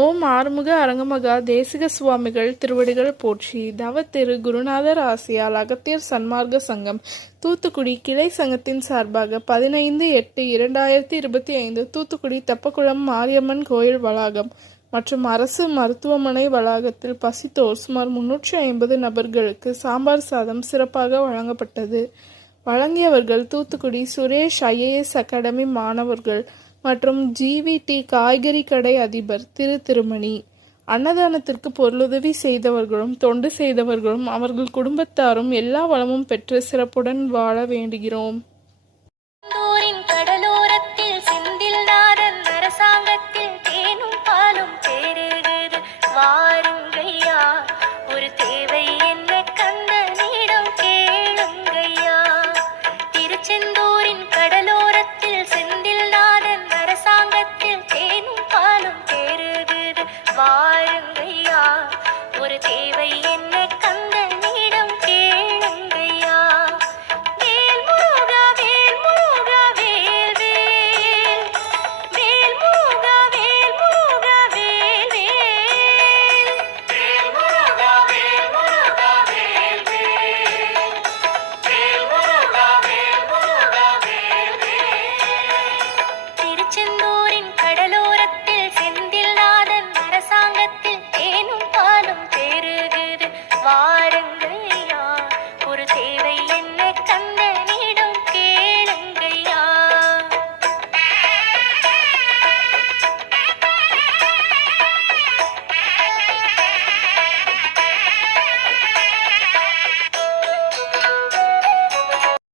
ஓம் ஆறுமுக அரங்கமகா தேசிக சுவாமிகள் திருவடிகள் போற்றி. தவ திரு குருநாதர் ஆசியால் அகத்தியர் சன்மார்க்க சங்கம் தூத்துக்குடி கிளை சங்கத்தின் சார்பாக 15/8/2025 தூத்துக்குடி தெப்பக்குளம் மாரியம்மன் கோயில் வளாகம் மற்றும் அரசு மருத்துவமனை வளாகத்தில் பசித்தோர் சுமார் 350 நபர்களுக்கு சாம்பார் சாதம் சிறப்பாக வழங்கப்பட்டது. வழங்கியவர்கள் தூத்துக்குடி சுரேஷ் IAS அகாடமி மாணவர்கள் மற்றும் GVT காய்கறி கடை அதிபர் திருமணி. அன்னதானத்திற்கு பொருளுதவி செய்தவர்களும் தொண்டு செய்தவர்களும் அவர்கள் குடும்பத்தாரும் எல்லா வளமும் பெற்று சிறப்புடன் வாழ வேண்டுகிறோம். வா